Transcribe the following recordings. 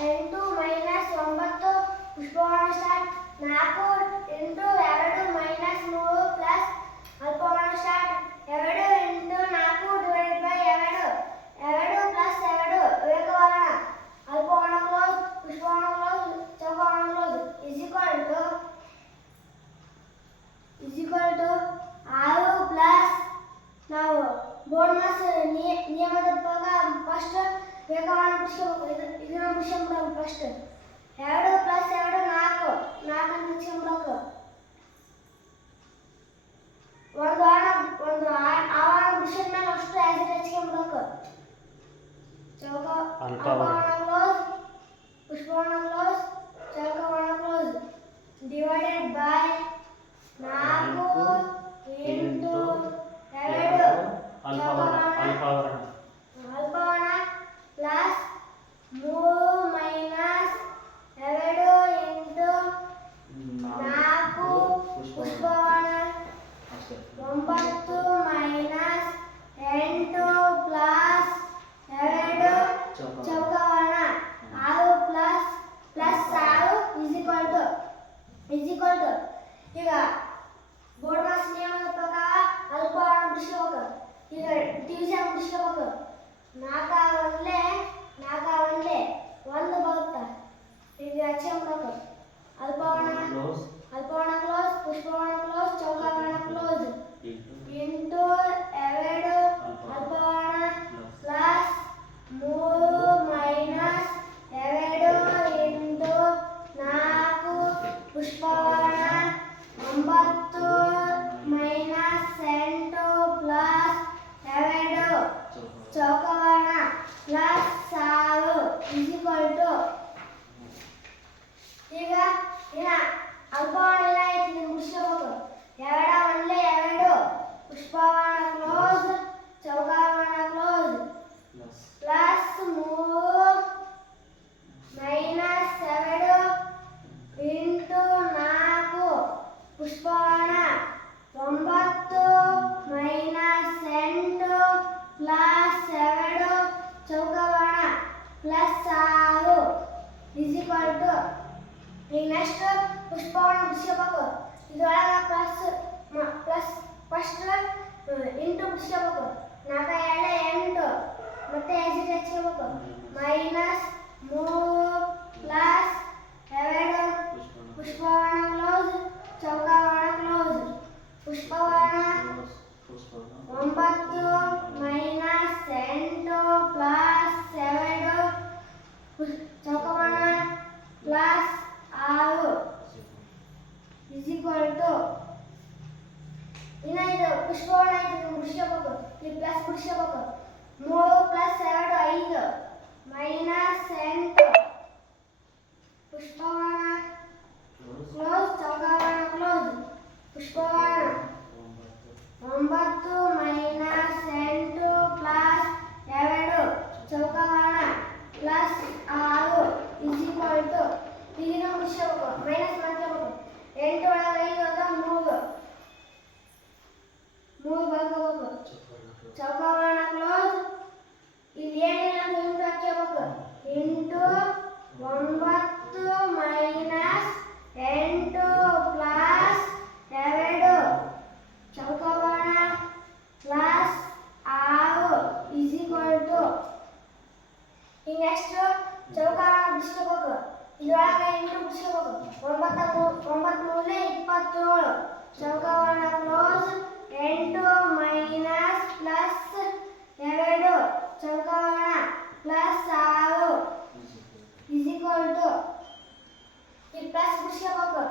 8 minus 9 ಪುಷ್ಪವರ್ಣ start 4 into 2 minus 3 plus ಅಲ್ಪವರ್ಣ start 2 into 4 divided by 2 2 plus 2 ಏಕವರ್ಣ ಅಲ್ಪವರ್ಣ ಕ್ಲೋಸ್ ಪುಷ್ಪವರ್ಣ ಕ್ಲೋಸ್ ಚೌಕವರ್ಣ close is equal to 6 plus ನಾವು ಬೋರ್ಡ್ ಮಾಸ್ ನಿಯಮದ ಪ್ರಕಾರ ಫಸ್ಟ್ ಏಕವರ್ಣ ಬಿಡಿಸ್ಕೋಬೇಕು ಇದನ್ನ ಬಿಡಿಸ್ಕೊಂಡ್ಬಿಡೋದು ಫಸ್ಟ್ 2 ಪ್ಲಸ್ 2 4 4 ಅಂತ ಬಿಡಿಸ್ಕೊಂಡ್ಬಿಡೋದು ಒಂದು ಆವರಣ ಬಿಡಿಸಿದ್ಮೇಲೆ ಅಷ್ಟು ಆ್ಯಸಿಡ್ ಹಚ್ಕೊಂಡ್ಬಿಡೋದು ಚೌಕ ಅಲ್ಪವರ್ಣ ಕ್ಲೋಸ್ ಪುಷ್ಪವರ್ಣ ಕ್ಲೋಸ್ ಚೌಕವರ್ಣ ಕ್ಲೋಸ್ ಡಿವೈಡೆಡ್ ಬೈ 4 ಇಂಟು 2 ಅಲ್ಪವರ್ಣ ಪ್ಲಸ್ 3 ಮೈನಸ್ 2 ಇಂಟು 4 ಪುಷ್ಪವರ್ಣ 9 ಮೈನಸ್ 8 ಪ್ಲಸ್ 2 ಚೌಕವರ್ಣ 6 ಪ್ಲಸ್ 6 ಇಸ್ ಈಕ್ವಲ್ ಟು ಈಗ ಬೋರ್ಡ್ ಮಾಸ್ ನಿಯಮದ ಪ್ರಕಾರ ಅಲ್ಪವರ್ಣ ಬಿಡಿಸ್ಕೋಬೇಕು ಈಗ ಡಿವಿಷನ್ ಬಿಡಿಸ್ಕೋಬೇಕು 4 ಒಂದೇ 1 ಬರುತ್ತೆ ಈಗ ಹಚ್ಕೊಂಡ್ಬೇಕು ಅಲ್ಪವರ್ಣ ಕ್ಲೋಸ್ ಪುಷ್ಪವರ್ಣ ಕ್ಲೋಸ್ ಚೌಕವರ್ಣ ಕ್ಲೋಸ್ ಇಂಟು 2 ಅಲ್ಪವರ್ಣ ಪ್ಲಸ್ 3 ಮೈನಸ್ 2 ಇಂಟು 4 ಪುಷ್ಪವರ್ಣ 9 ಮೈನಸ್ 8 ಪ್ಲಸ್ 2 ಚೌಕವರ್ಣ ಪ್ಲಸ್ 6 ಇಸ್ ಈಕ್ವಲ್ ಟು ಈಗ ಅಲ್ಪವರ್ಣ ಏನಾಯ್ತು ನೀವು ಮುಗಿಸ್ಕೋಬೇಕು 2 1 2 ಪುಷ್ಪವರ್ಣ ಕ್ಲೋಸ್ ಚೌಕವರ್ಣ ಕ್ಲೋಸ್ ಪ್ಲಸ್ 3 ಮೈನಸ್ 2 ಇಂಟು 4 ಪುಷ್ಪವರ್ಣ 9 ಮೈನಸ್ 8 ಪ್ಲಸ್ 2 ಚೌಕವರ್ಣ ಪ್ಲಸ್ 6 ಇಸ್ ಈಕ್ವಲ್ ಟು ಈಗ ನೆಕ್ಸ್ಟ್ ಪುಷ್ಪವರ್ಣ ಬಿಡಿಸ್ಕೋಬೇಕು ಇದರೊಳಗೆ ಪ್ಲಸ್ ಫಸ್ಟ್ ಇಂಟು ಬಿಡಿಸ್ಕೋಬೇಕು 4 2 8 ಮತ್ತೆ ಆ್ಯಸಿಡ್ ಹಚ್ಕೋಬೇಕು ಮೈನಸ್ 3 ಪ್ಲಸ್ 2 ಪುಷ್ಪವರ್ಣ ಕ್ಲೋಸ್ ಚೌಕವರ್ಣ ಕ್ಲೋಸ್ ಪುಷ್ಪವರ್ಣ 9 ಮೈನಸ್ 8 ಪ್ಲಸ್ 2 ಚೌಕವರ್ಣ ಪ್ಲಸ್ 6 ಇಸ್ ಈಕ್ವಲ್ ಟು ಇನ್ನು ಇದು ಪುಷ್ಪವರ್ಣ ಇದು ಬಿಡಿಸ್ಕೋಬೇಕು ಈ ಪ್ಲಸ್ ಬಿಡಿಸ್ಕೋಬೇಕು 3 ಪ್ಲಸ್ 2 5 ಮೈನಸ್ 8 ಪುಷ್ಪವರ್ಣ ಕ್ಲೋಸ್ ಚೌಕವರ್ಣ ಕ್ಲೋಸ್ ಪುಷ್ಪವರ್ಣ 9 ಮೈನಸ್ 8 ಪ್ಲಸ್ 2 ಚೌಕವರ್ಣ ಪ್ಲಸ್ 6 ಇಸ್ ಈಕ್ವಲ್ ಟು ಇದನ್ನ ಬಿಡಿಸ್ಕೋಬೇಕು ಮೈನಸ್ ಮಾಡ್ಕೋಬೇಕು 8 ಒಳಗೆ 5 3 ಬರ್ಕೋಬೇಕು ಚೌಕವರ್ಣ ಕ್ಲೋಸ್ ಇಲ್ಲಿ ಏನಿಲ್ಲ ಇಂಟು ಹಚ್ಕೋಬೇಕು ಇಂಟು 9 ಮೈನಸ್ 8 ಪ್ಲಸ್ 2 ಚೌಕವರ್ಣ ಪ್ಲಸ್ 6 ಇಸ್ ಈಕ್ವಲ್ ಟು ಈಗ ನೆಕ್ಸ್ಟ್ ಚೌಕವರ್ಣ ಬಿಡಿಸ್ಕೋಬೇಕು ಇದರೊಳಗೆ ಇಂಟು ಬಿಡಿಸ್ಕೋಬೇಕು 9 27 ಚೌಕವರ್ಣ ಕ್ಲೋಸ್ 8 ಮೈನಸ್ ಪ್ಲಸ್ 2 ಚೌಕವರ್ಣ ಪ್ಲಸ್ 6 ಇಸ್ ಈಕ್ವಲ್ ಟು ಈ ಪ್ಲಸ್ ಬಿಡಿಸ್ಕೋಬೇಕು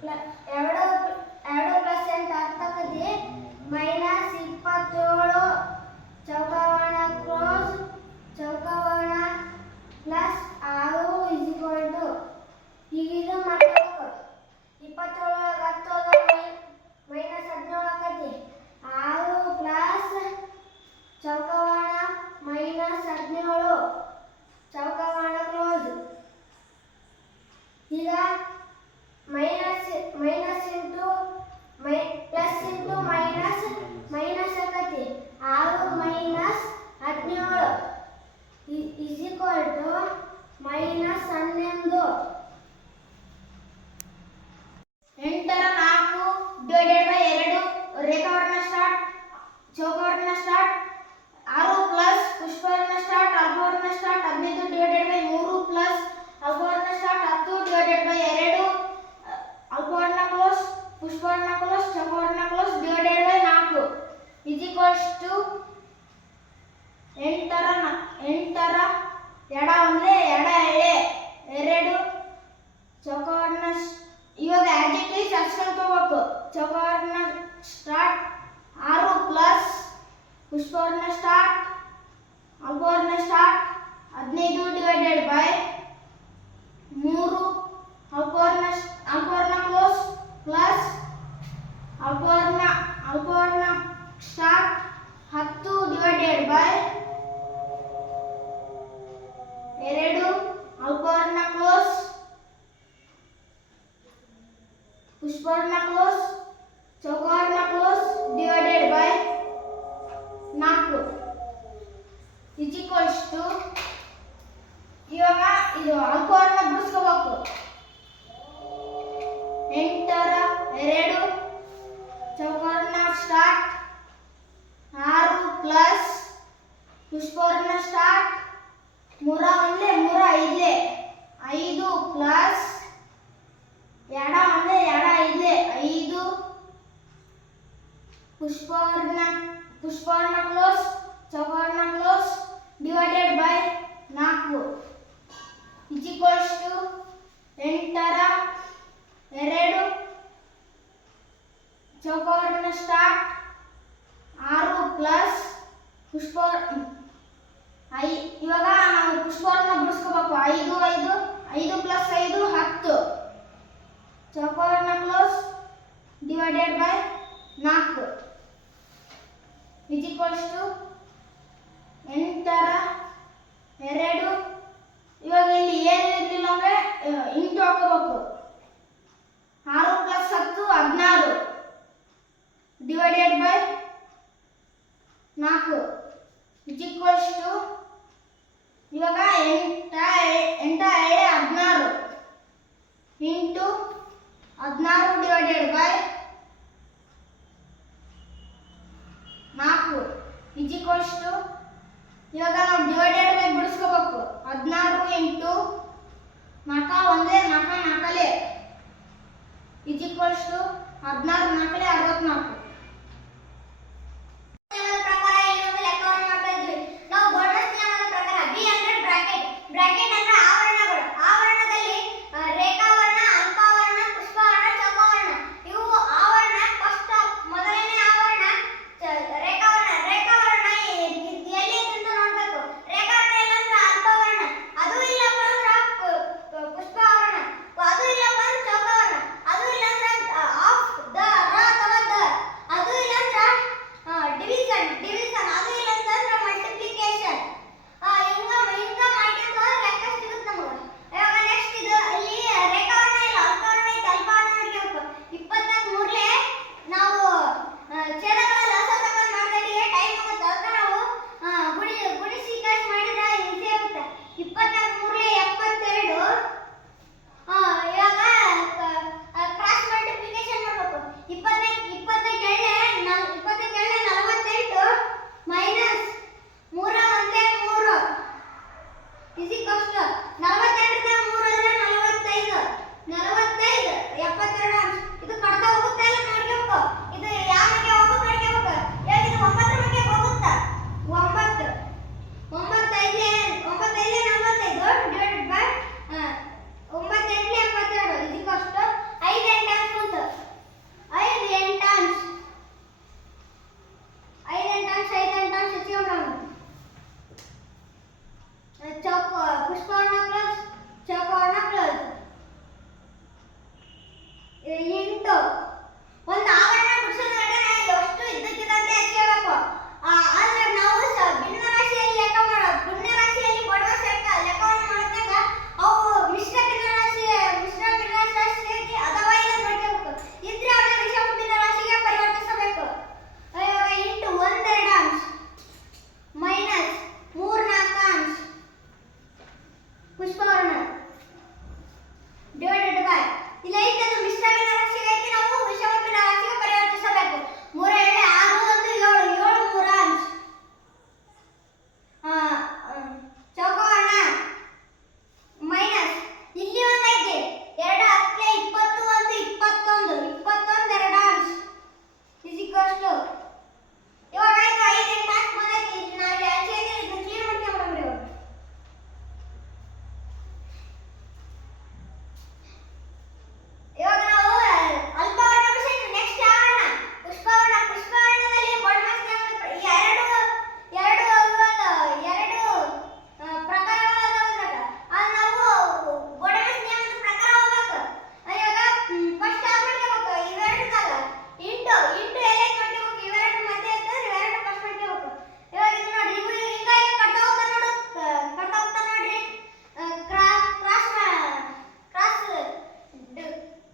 2 ಪ್ಲಸ್ 8 ಹತ್ತಕ್ಕದಿ ಮೈನಸ್ 27 ಚೌಕವರ್ಣ ಕ್ಲೋಸ್ ಚೌಕವರ್ಣ ಪ್ಲಸ್ 6 ಇಸ್ ಈಕ್ವಲ್ ಟು ಈಗ ಇದು ಮಾಡ್ಕೋಬೇಕು 27 ಮೈನಸ್ 17 ಆಕತಿ 6 ಪ್ಲಸ್ ಚೌಕವರ್ಣ ಮೈನಸ್ 17 ಚೌಕವರ್ಣ ಕ್ಲೋಸ್ ಈಗ minus into plus into minus ಆಕತಿ 6 ಮೈನಸ್ 17 ಎಂಟರ ಎಡ ಒಂದೇ ಎಡ ಎಳೆ ಎರಡು ಚೌಕವರ್ಣ ಇವಾಗ ಆಡ್ಜೆಕ್ಟಿವ್ಸ್ ಅಷ್ಟನ್ನು ತಗೋಬೇಕು. ಚೌಕವರ್ಣ ಸ್ಟಾರ್ಟ್ 6 ಪ್ಲಸ್ ಪುಷ್ಪವರ್ಣ ಸ್ಟಾರ್ಟ್ ಅಲ್ಪವರ್ಣ ಸ್ಟಾರ್ಟ್ 15 ಡಿವೈಡೆಡ್ ಬೈ 3 ಅಲ್ಪವರ್ಣ ಕ್ಲೋಸ್ ಪ್ಲಸ್ ಅಲ್ಪವರ್ಣ ಸ್ಟಾರ್ಟ್ 10 ಡಿವೈಡೆಡ್ ಬೈ 2 ಅಲ್ಪವರ್ಣ ಕ್ಲೋಸ್ ಪುಷ್ಪವರ್ಣ ಕ್ಲೋಸ್ ಚೌಕವರ್ಣ close divided by 4 is equals to ಇವಾಗ ಇದು ಅಲ್ಪವರ್ಣ ಬಿಡಿಸ್ಕೋಬೇಕು. 8 ಚೌಕವರ್ಣ ಸ್ಟಾರ್ಟ್ 6 ಪ್ಲಸ್ ಪುಷ್ಪವರ್ಣ ಸ್ಟಾರ್ಟ್ 3 ಒಂದೇ 3 ಐದೇ 5 ಪ್ಲಸ್ ಎಡ ಒಂದೇ ಎಡ ಐದೇ 5 ಪುಷ್ಪವರ್ಣ ಕ್ಲೋಸ್ ಚೌಕವರ್ಣ close divided by 4 is equals to 8 ಚೌಕವರ್ಣ ಸ್ಟಾರ್ಟ್ 6 ಪ್ಲಸ್ ಇವಾಗ ನಾವು ಪುಷ್ಪವರ್ಣ ಬಿಡಿಸ್ಕೋಬೇಕು. 5 ಪ್ಲಸ್ 5 10 ಚೌಕವರ್ಣ close divided by 4 is equals to 8 ಇವಾಗ ಇಲ್ಲಿ ಏನು ಇರಲಿಲ್ಲ ಅಂದರೆ ಇಂಟು ಹಾಕೋಬೇಕು. 6 plus 10 16 divided by 4 is equals to ಇವಾಗ 8 16 into 16 divided by 4 is equals to ಇವಾಗ ನಾವು ಡಿವೈಡೆಡ್ ಬೈ ಬಿಡಿಸ್ಕೋಬೇಕು. 16 ಇಂಟು 4 ಒಂದೇ 4 ನಾಲ್ಕಲೆ ಇಸ್ ಈಕ್ವಲ್ಸ್ ಟು 16 ನಾಲ್ಕಲೆ 64.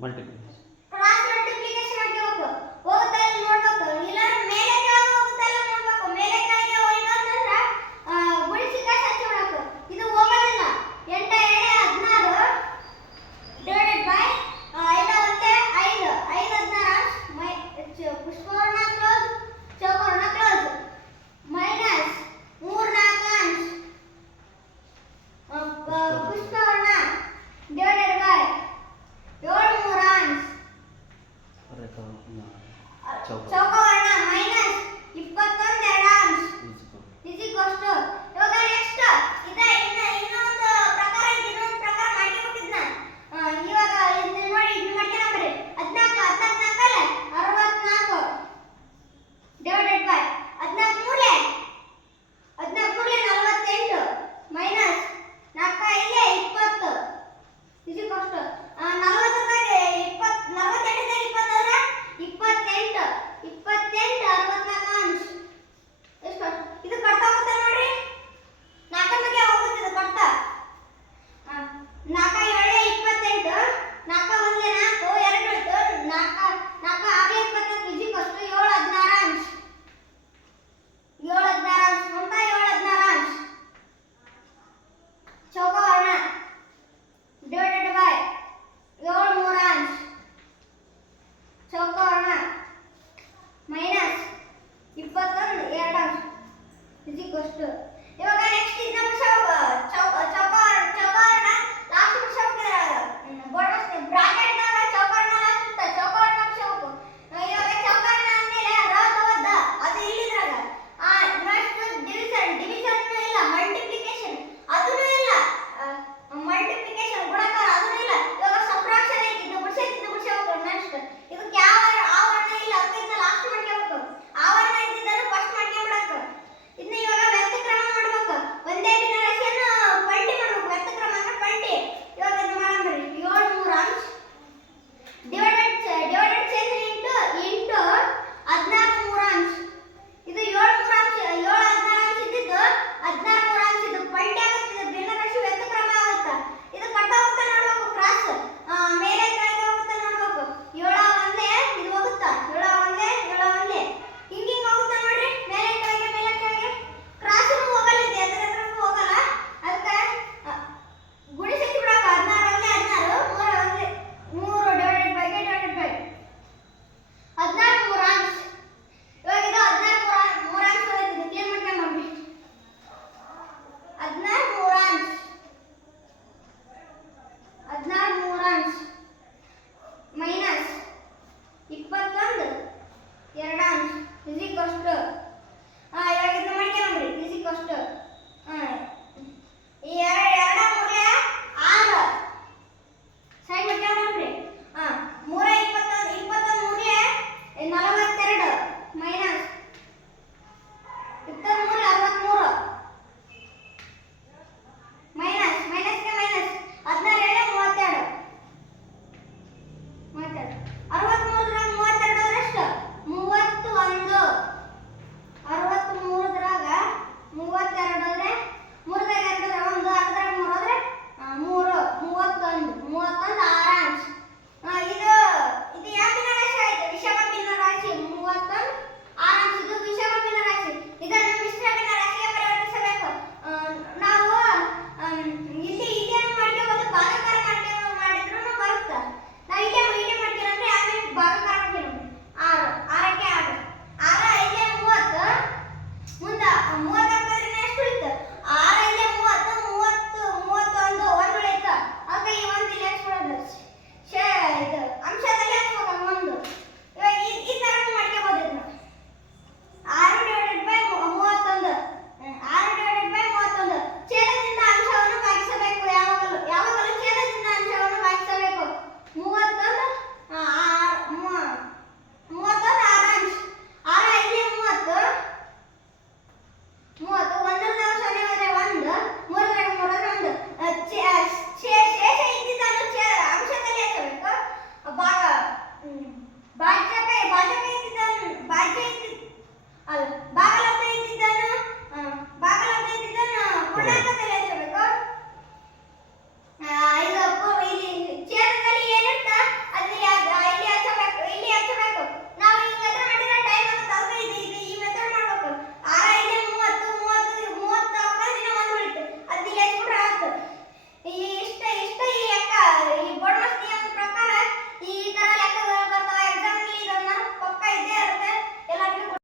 ಮಲ್ಟಿಪ್ಲಿಕೇಶನ್